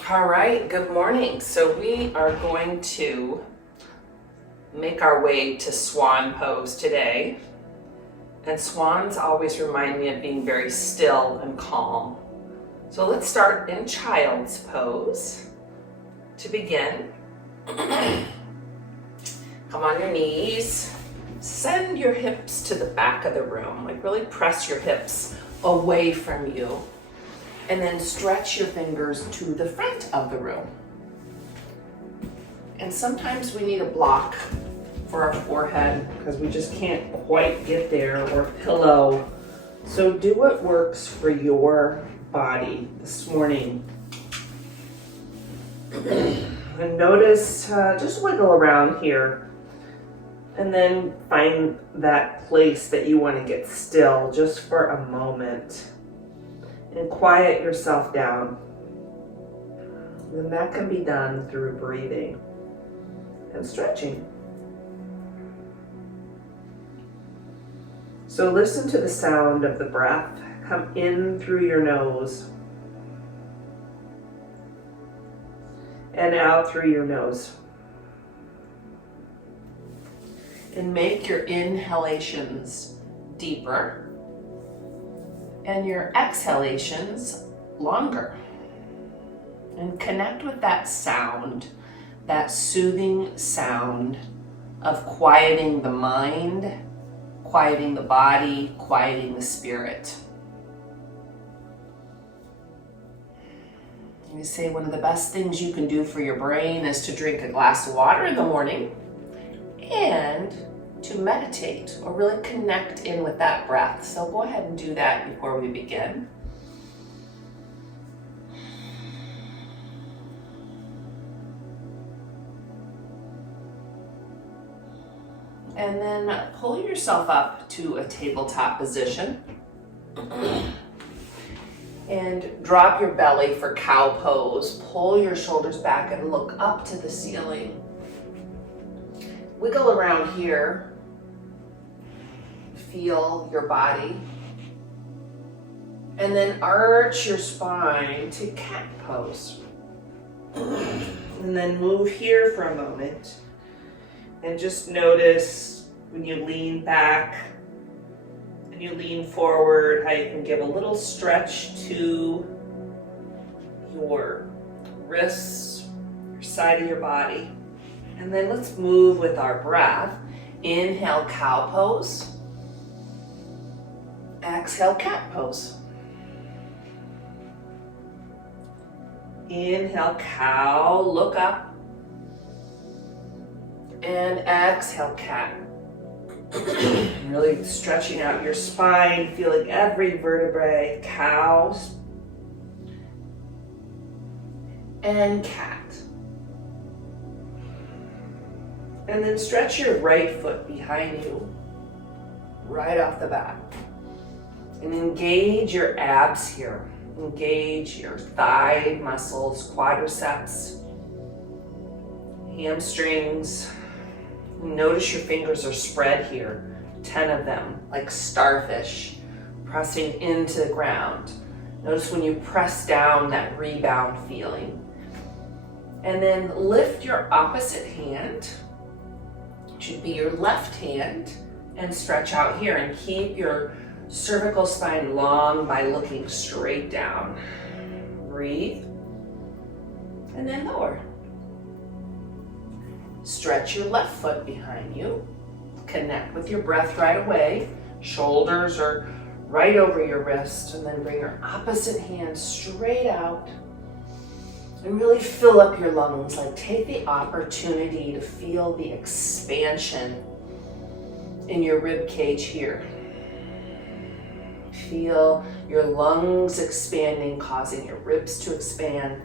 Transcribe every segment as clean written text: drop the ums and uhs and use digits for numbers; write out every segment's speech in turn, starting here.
All right, good morning. So we are going to make our way to Swan pose today. And swans always remind me of being very still and calm. So let's start in child's pose. To begin, come on your knees. Send your hips to the back of the room, like really press your hips away from you. And then stretch your fingers to the front of the room. And sometimes we need a block for our forehead because we just can't quite get there, or a pillow. So do what works for your body this morning. And notice, just wiggle around here. And then find that place that you want to get still just for a moment. And quiet yourself down. And that can be done through breathing and stretching. So listen to the sound of the breath come in through your nose and out through your nose. And make your inhalations deeper and your exhalations longer. And connect with that sound, that soothing sound of quieting the mind, quieting the body, quieting the spirit. We say one of the best things you can do for your brain is to drink a glass of water in the morning and to meditate or really connect in with that breath. So go ahead and do that before we begin. And then pull yourself up to a tabletop position. And drop your belly for cow pose. Pull your shoulders back and look up to the ceiling. Wiggle around here. Feel your body. And then arch your spine to cat pose. And then move here for a moment. And just notice when you lean back and you lean forward, how you can give a little stretch to your wrists, your side of your body. And then let's move with our breath. Inhale, cow pose. Exhale, cat pose. Inhale, cow, look up. And exhale, cat. Really stretching out your spine, feeling every vertebrae. Cow. And cat. And then stretch your right foot behind you, right off the bat. And engage your abs here. Engage your thigh muscles, quadriceps, hamstrings. Notice your fingers are spread here, 10 of them, like starfish, pressing into the ground. Notice when you press down, that rebound feeling. And then lift your opposite hand, which should be your left hand, and stretch out here and keep your cervical spine long by looking straight down. Breathe. And then lower. Stretch your left foot behind you. Connect with your breath right away. Shoulders are right over your wrist. And then bring your opposite hand straight out. And really fill up your lungs. Like take the opportunity to feel the expansion in your rib cage here. Feel your lungs expanding, causing your ribs to expand.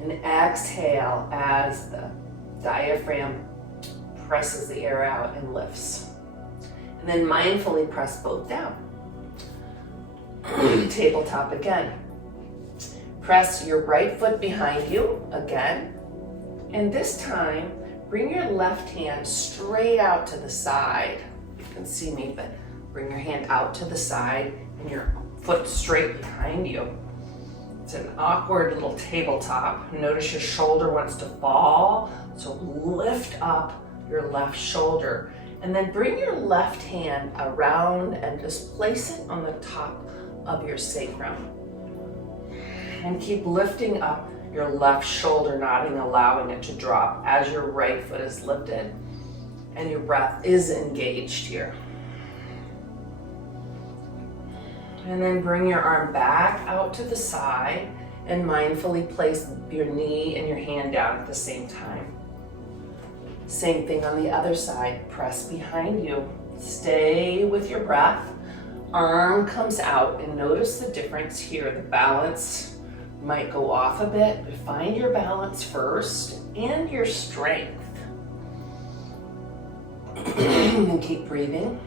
And exhale as the diaphragm presses the air out and lifts. And then mindfully press both down. Tabletop again. Press your right foot behind you again. And this time, bring your left hand straight out to the side. You can see me, but bring your hand out to the side and your foot straight behind you. It's an awkward little tabletop. Notice your shoulder wants to fall, so lift up your left shoulder. And then bring your left hand around and just place it on the top of your sacrum. And keep lifting up your left shoulder, nodding, allowing it to drop as your right foot is lifted and your breath is engaged here. And then bring your arm back out to the side and mindfully place your knee and your hand down at the same time. Same thing on the other side. Press behind you. Stay with your breath. Arm comes out and notice the difference here. The balance might go off a bit, but find your balance first and your strength. And keep breathing.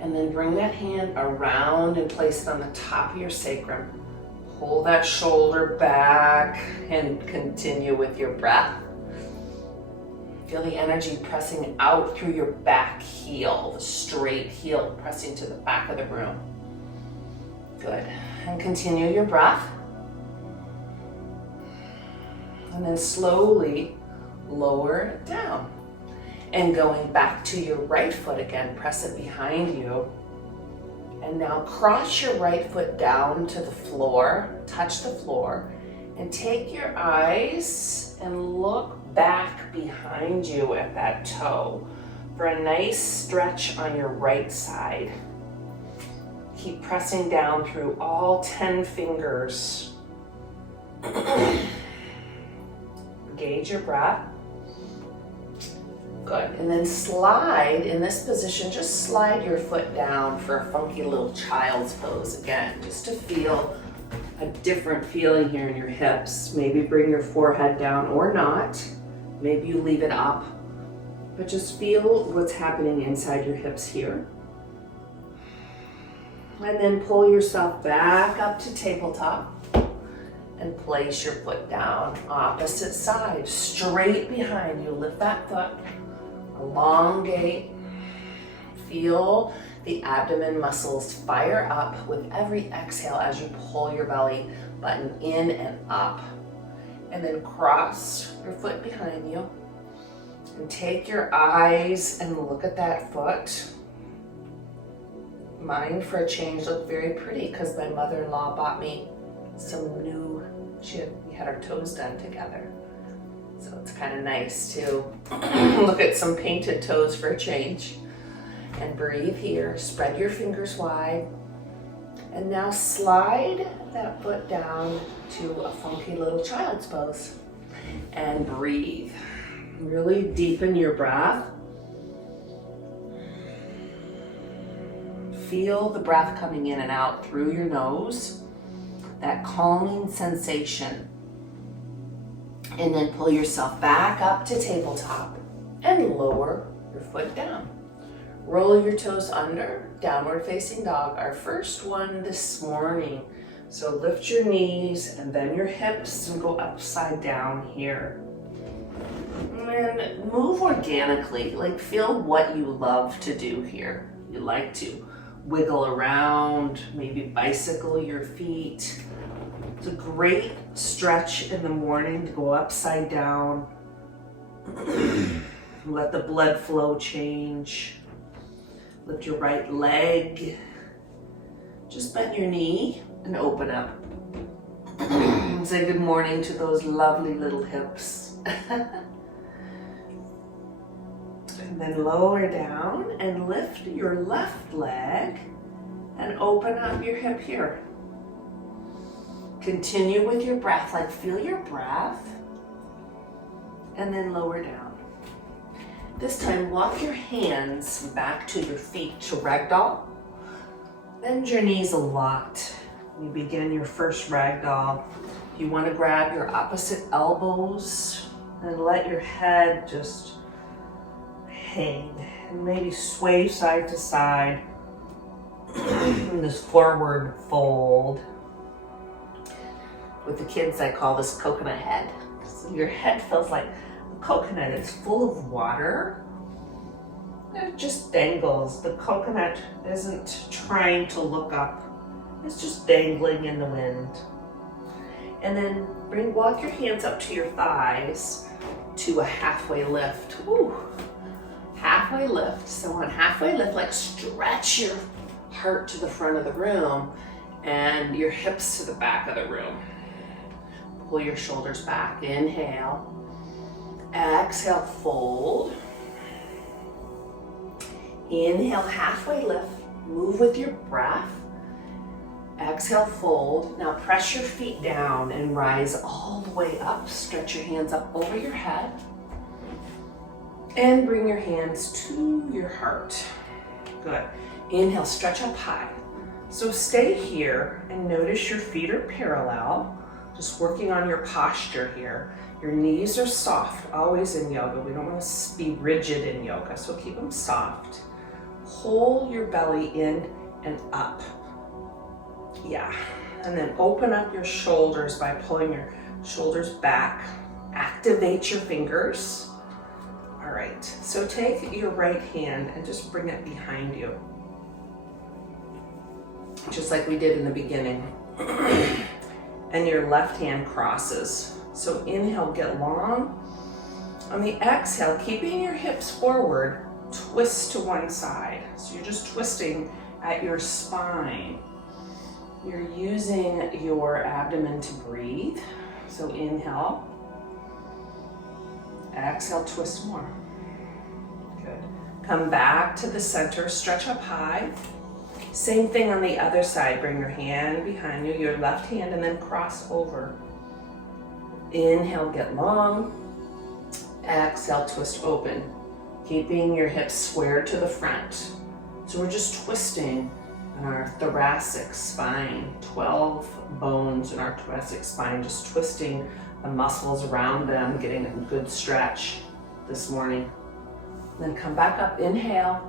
And then bring that hand around and place it on the top of your sacrum. Pull that shoulder back and continue with your breath. Feel the energy pressing out through your back heel, the straight heel pressing to the back of the room. Good. And continue your breath. And then slowly lower it down. And going back to your right foot again, press it behind you. And now cross your right foot down to the floor, touch the floor, and take your eyes and look back behind you at that toe for a nice stretch on your right side. Keep pressing down through all 10 fingers. Engage your breath. Good. And then slide in this position, just slide your foot down for a funky little child's pose again, just to feel a different feeling here in your hips. Maybe bring your forehead down or not. Maybe you leave it up, but just feel what's happening inside your hips here. And then pull yourself back up to tabletop and place your foot down, opposite side, straight behind you. Lift that foot, elongate. Feel the abdomen muscles fire up with every exhale as you pull your belly button in and up. And then cross your foot behind you and take your eyes and look at that foot. Mine, for a change, looked very pretty because my mother-in-law bought me some new, we had our toes done together. So it's kind of nice to look at some painted toes for a change. And breathe here, spread your fingers wide. And now slide that foot down to a funky little child's pose. And breathe. Really deepen your breath. Feel the breath coming in and out through your nose. That calming sensation. And then pull yourself back up to tabletop and lower your foot down. Roll your toes under, downward facing dog, our first one this morning. So lift your knees and then your hips and go upside down here. And move organically, like feel what you love to do here. You like to wiggle around, maybe bicycle your feet. It's a great stretch in the morning to go upside down. Let the blood flow change. Lift your right leg. Just bend your knee and open up. Say good morning to those lovely little hips. And then lower down and lift your left leg and open up your hip here. Continue with your breath, like feel your breath, and then lower down. This time, walk your hands back to your feet to ragdoll. Bend your knees a lot. You begin your first ragdoll. You want to grab your opposite elbows and let your head just hang and maybe sway side to side in this forward fold. With the kids, I call this coconut head. So your head feels like a coconut. It's full of water. It just dangles. The coconut isn't trying to look up. It's just dangling in the wind. And then walk your hands up to your thighs to a halfway lift. Woo. Halfway lift. So on halfway lift, like stretch your heart to the front of the room and your hips to the back of the room. Pull your shoulders back. Inhale. Exhale, fold. Inhale, halfway lift. Move with your breath. Exhale, fold. Now press your feet down and rise all the way up. Stretch your hands up over your head. And bring your hands to your heart. Good. Inhale, stretch up high. So stay here and notice your feet are parallel. Just working on your posture here. Your knees are soft, always in yoga. We don't want to be rigid in yoga, so keep them soft. Pull your belly in and up. Yeah, and then open up your shoulders by pulling your shoulders back. Activate your fingers. All right, so take your right hand and just bring it behind you. Just like we did in the beginning. And your left hand crosses. So inhale, get long. On the exhale, keeping your hips forward, twist to one side. So you're just twisting at your spine. You're using your abdomen to breathe. So inhale. Exhale, twist more. Good. Come back to the center, stretch up high. Same thing on the other side. Bring your hand behind you, your left hand, and then cross over. Inhale, get long. Exhale, twist open. Keeping your hips squared to the front. So we're just twisting in our thoracic spine. 12 bones in our thoracic spine, just twisting the muscles around them, getting a good stretch this morning. Then come back up, inhale.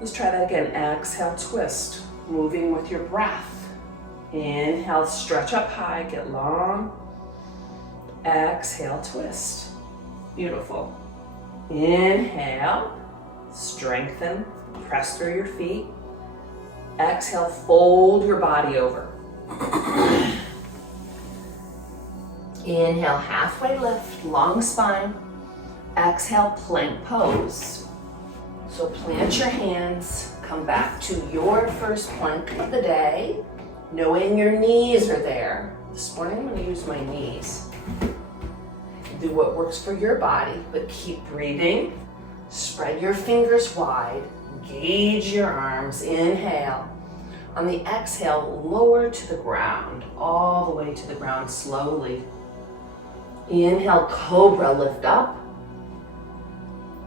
Let's try that again. Exhale, twist, moving with your breath. Inhale, stretch up high, get long. Exhale, twist. Beautiful. Inhale, strengthen, press through your feet. Exhale, fold your body over. Inhale, halfway lift, long spine. Exhale, plank pose. So plant your hands, come back to your first plank of the day, knowing your knees are there. This morning I'm going to use my knees. Do what works for your body, but keep breathing. Spread your fingers wide, gauge your arms, inhale. On the exhale, lower to the ground, all the way to the ground slowly. Inhale, cobra, lift up.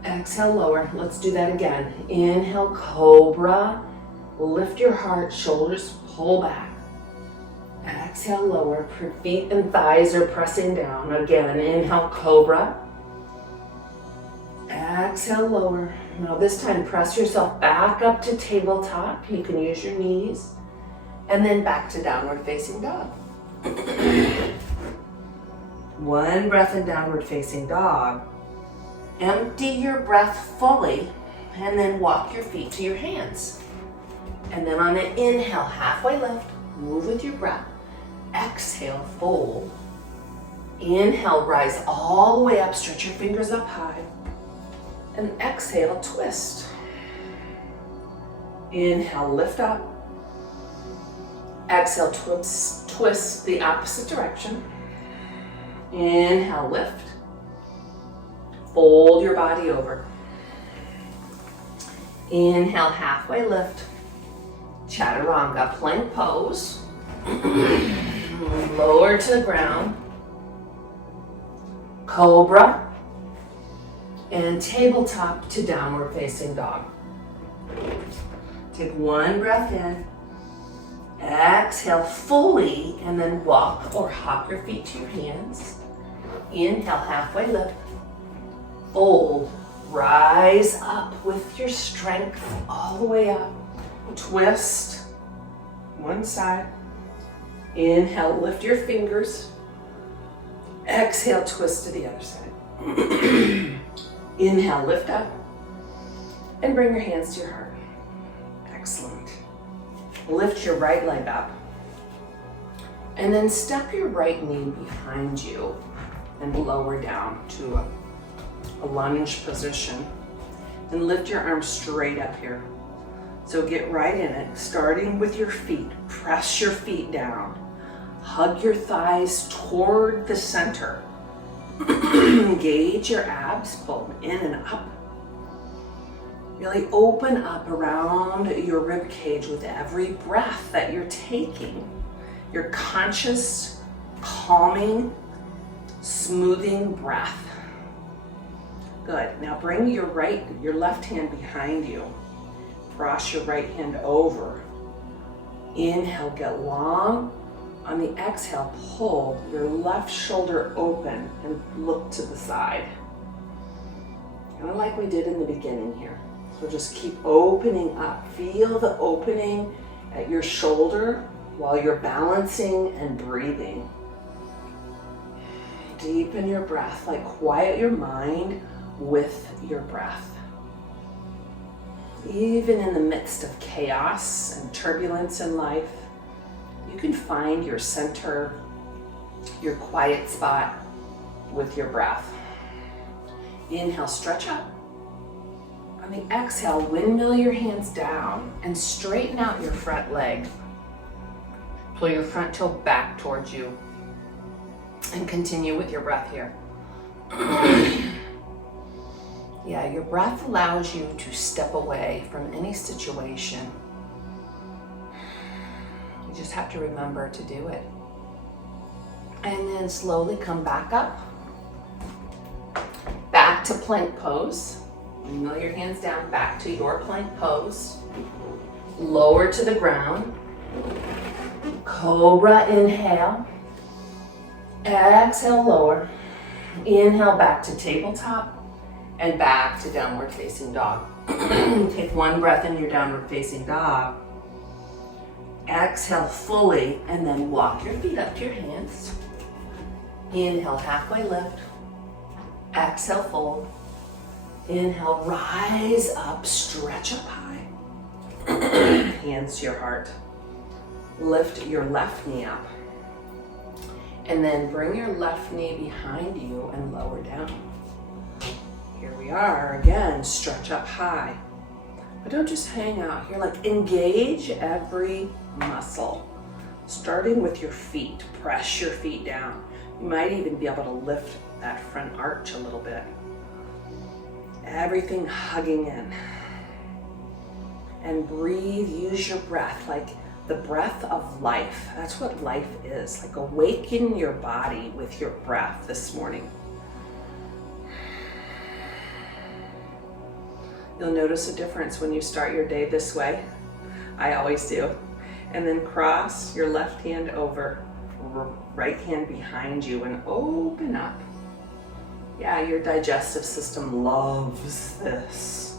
Exhale, lower. Let's do that again. Inhale, cobra. Lift your heart, shoulders pull back. Exhale, lower. Feet and thighs are pressing down. Again, inhale, cobra. Exhale, lower. Now this time, press yourself back up to tabletop. You can use your knees. And then back to downward facing dog. One breath in downward facing dog. Empty your breath fully, and then walk your feet to your hands. And then on an inhale, halfway lift, move with your breath. Exhale, fold. Inhale, rise all the way up, stretch your fingers up high. And exhale, twist. Inhale, lift up. Exhale, twist the opposite direction. Inhale, lift. Fold your body over. Inhale, halfway lift. Chaturanga, plank pose. Lower to the ground. Cobra. And tabletop to downward facing dog. Take one breath in. Exhale fully, and then walk or hop your feet to your hands. Inhale, halfway lift. Fold, rise up with your strength all the way up. Twist, one side. Inhale, lift your fingers. Exhale, twist to the other side. Inhale, lift up. And bring your hands to your heart. Excellent. Lift your right leg up. And then step your right knee behind you and lower down to a lunge position. And lift your arms straight up here. So get right in it, starting with your feet. Press your feet down. Hug your thighs toward the center. Engage your abs, pull them in and up. Really open up around your rib cage with every breath that you're taking. Your conscious, calming, smoothing breath. Good. Now bring your left hand behind you. Cross your right hand over. Inhale, get long. On the exhale, pull your left shoulder open and look to the side. Kind of like we did in the beginning here. So just keep opening up. Feel the opening at your shoulder while you're balancing and breathing. Deepen your breath, like quiet your mind with your breath. Even in the midst of chaos and turbulence in life, you can find your center, your quiet spot with your breath. Inhale, stretch up. On the exhale, windmill your hands down and straighten out your front leg. Pull your front toe back towards you and continue with your breath here. Yeah, your breath allows you to step away from any situation. You just have to remember to do it. And then slowly come back up. Back to plank pose. Windmill your hands down, back to your plank pose. Lower to the ground. Cobra inhale. Exhale, lower. Inhale, back to tabletop. And back to downward facing dog. Take one breath in your downward facing dog. Exhale fully, and then walk your feet up to your hands. Inhale, halfway lift. Exhale, fold. Inhale, rise up, stretch up high. Hands to your heart. Lift your left knee up. And then bring your left knee behind you and lower down. Here we are again, stretch up high. But don't just hang out here, like engage every muscle. Starting with your feet, press your feet down. You might even be able to lift that front arch a little bit. Everything hugging in. And breathe, use your breath, like the breath of life. That's what life is, like awaken your body with your breath this morning. You'll notice a difference when you start your day this way. I always do. And then cross your left hand over, right hand behind you, and open up. Yeah, your digestive system loves this.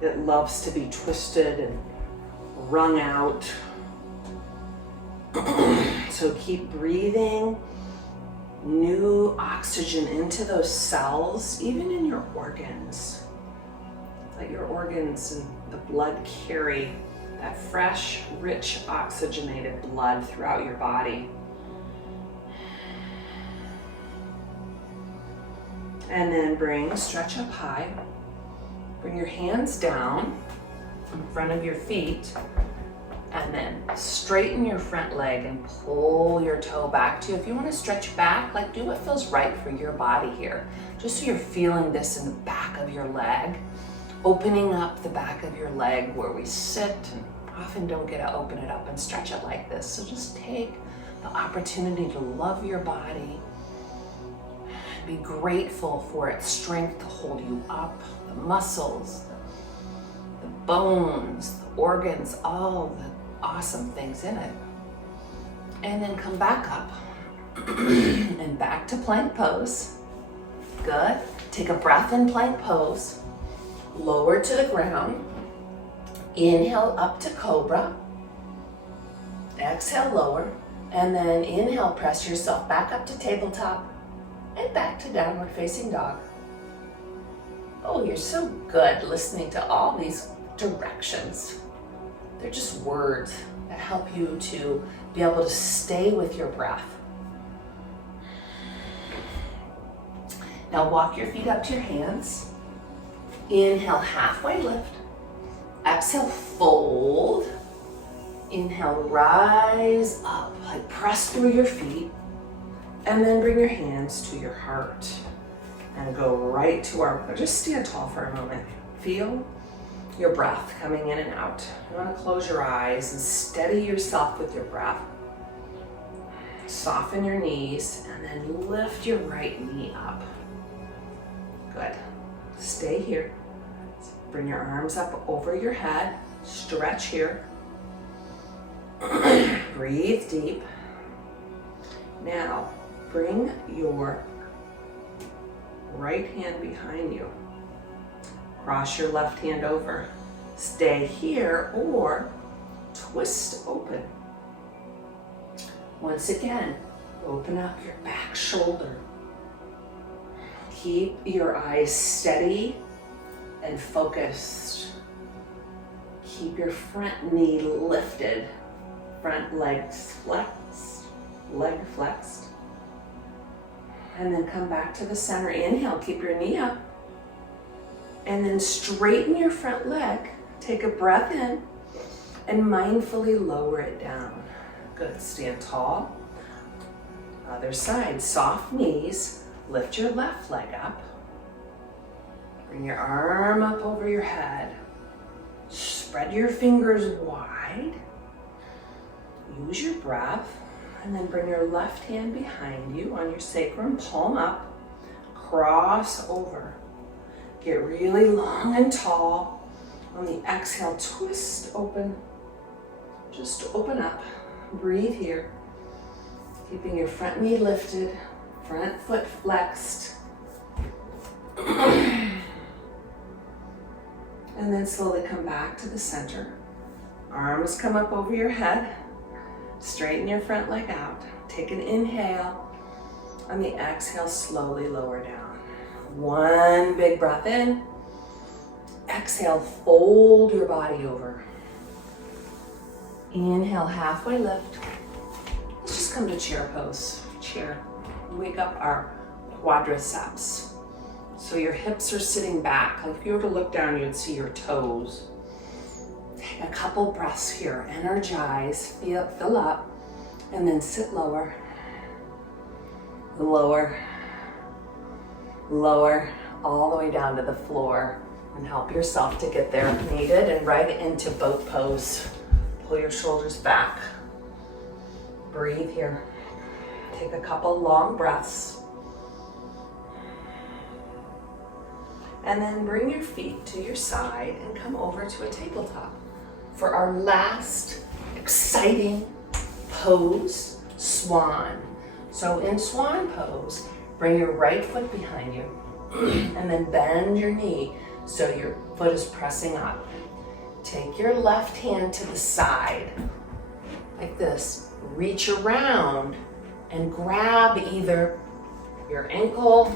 It loves to be twisted and wrung out. So keep breathing new oxygen into those cells, even in your organs. Let your organs and the blood carry that fresh, rich, oxygenated blood throughout your body. And then stretch up high. Bring your hands down in front of your feet. And then straighten your front leg and pull your toe back to you. If you want to stretch back, like do what feels right for your body here. Just so you're feeling this in the back of your leg. Opening up the back of your leg where we sit and often don't get to open it up and stretch it like this. So just take the opportunity to love your body. Be grateful for its strength to hold you up, the muscles, the bones, the organs, all the awesome things in it. And then come back up and back to plank pose. Good. Take a breath in plank pose. Lower to the ground. Inhale up to cobra. Exhale, lower. And then inhale, press yourself back up to tabletop and back to downward facing dog. Oh, you're so good listening to all these directions. They're just words. that help you to be able to stay with your breath. Now walk your feet up to your hands. Inhale, halfway lift. Exhale, fold. Inhale, rise up, like press through your feet. And then bring your hands to your heart and go right to our, just stand tall for a moment. Feel your breath coming in and out. You want to close your eyes and steady yourself with your breath. Soften your knees and then lift your right knee up. Good. Stay here. Bring your arms up over your head. Stretch here. Breathe deep. Now, bring your right hand behind you. Cross your left hand over. Stay here or twist open. Once again, open up your back shoulder. Keep your eyes steady and focused. Keep your front knee lifted. Front legs flexed, leg flexed. And then come back to the center. Inhale, keep your knee up. And then straighten your front leg. Take a breath in and mindfully lower it down. Good, stand tall. Other side, soft knees. Lift your left leg up. Bring your arm up over your head. Spread your fingers wide. Use your breath. And then bring your left hand behind you on your sacrum, palm up. Cross over. Get really long and tall. On the exhale, twist open. Just open up. Breathe here. Keeping your front knee lifted, front foot flexed. And then slowly come back to the center. Arms come up over your head. Straighten your front leg out. Take an inhale. On the exhale, slowly lower down. One big breath in. Exhale, fold your body over. Inhale, halfway lift. Let's just come to chair pose. Chair. Wake up our quadriceps. So your hips are sitting back. Like if you were to look down, you'd see your toes. Take a couple breaths here. Energize, fill up, and then sit lower. Lower. Lower, all the way down to the floor. And help yourself to get there if needed. And right into boat pose. Pull your shoulders back. Breathe here. Take a couple long breaths. And then bring your feet to your side and come over to a tabletop for our last exciting pose, Swan. So in Swan pose, bring your right foot behind you and then bend your knee so your foot is pressing up. Take your left hand to the side, like this. Reach around and grab either your ankle.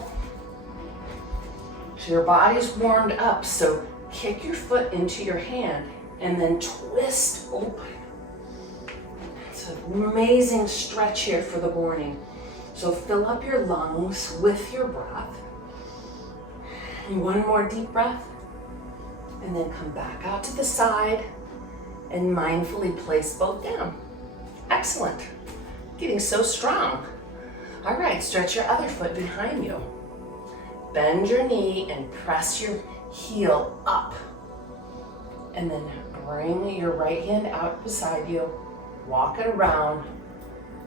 So your body's warmed up, so kick your foot into your hand and then twist open. It's an amazing stretch here for the morning. So fill up your lungs with your breath. And one more deep breath. And then come back out to the side and mindfully place both down. Excellent. Getting so strong. All right, stretch your other foot behind you. Bend your knee and press your heel up. And then bring your right hand out beside you. Walk it around.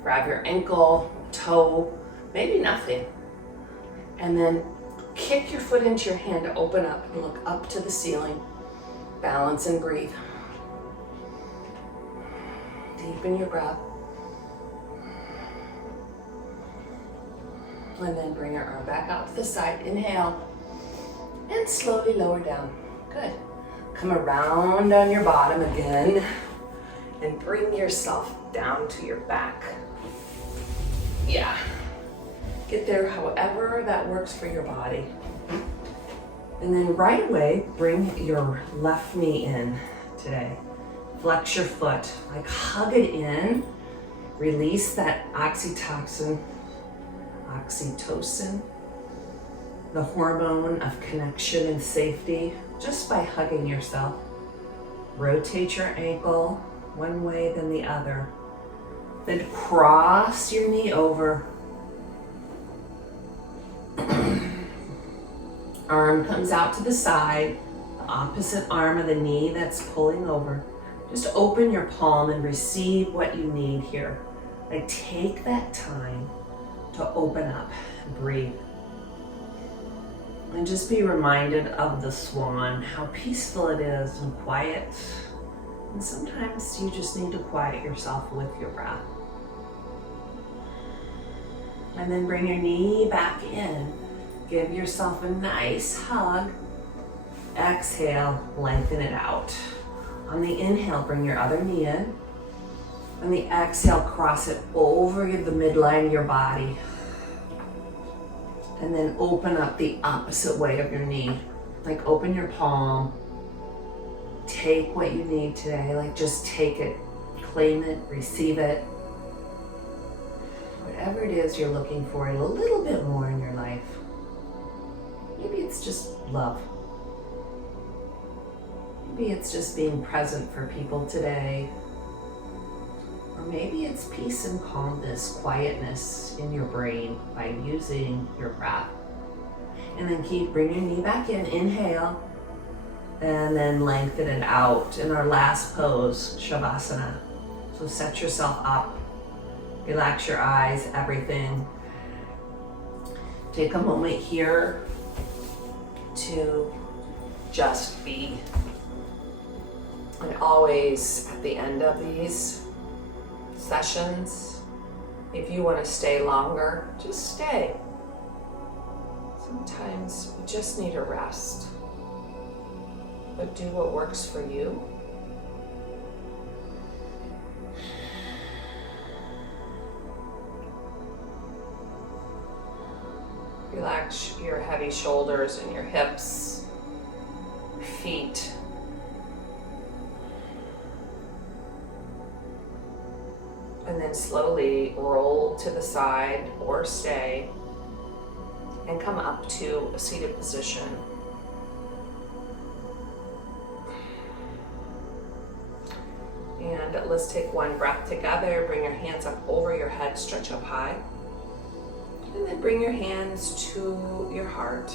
Grab your ankle, toe, maybe nothing. And then kick your foot into your hand to open up and look up to the ceiling. Balance and breathe. Deepen your breath. And then bring your arm back out to the side. Inhale. And slowly lower down. Good. Come around on your bottom again. And bring yourself down to your back. Yeah. Get there however that works for your body. And then right away, bring your left knee in today. Flex your foot, like hug it in. Release that oxytocin, the hormone of connection and safety, just by hugging yourself. Rotate your ankle one way then the other. Then cross your knee over. Arm comes out to the side, the opposite arm of the knee that's pulling over. Just open your palm and receive what you need here. Like take that time to open up and breathe. And just be reminded of the swan, how peaceful it is and quiet. And sometimes you just need to quiet yourself with your breath. And then bring your knee back in. Give yourself a nice hug. Exhale, lengthen it out. On the inhale, bring your other knee in. On the exhale, cross it over the midline of your body. And then open up the opposite way of your knee. Like open your palm. Take what you need today. Like just take it, claim it, receive it. Whatever it is you're looking for, a little bit more in your life. Maybe it's just love. Maybe it's just being present for people today. Or maybe it's peace and calmness, quietness in your brain by using your breath. And then bring your knee back in, inhale, and then lengthen it out in our last pose, Shavasana. So set yourself up, relax your eyes, everything. Take a moment here to just be. And always at the end of these sessions, if you want to stay longer, just stay. Sometimes we just need a rest, but do what works for you. Relax your heavy shoulders and your hips, feet. And then slowly roll to the side or stay and come up to a seated position. And let's take one breath together. Bring your hands up over your head, stretch up high. And then bring your hands to your heart.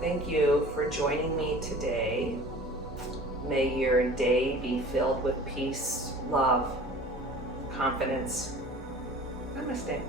Thank you for joining me today. May your day be filled with peace, love, confidence. Namaste.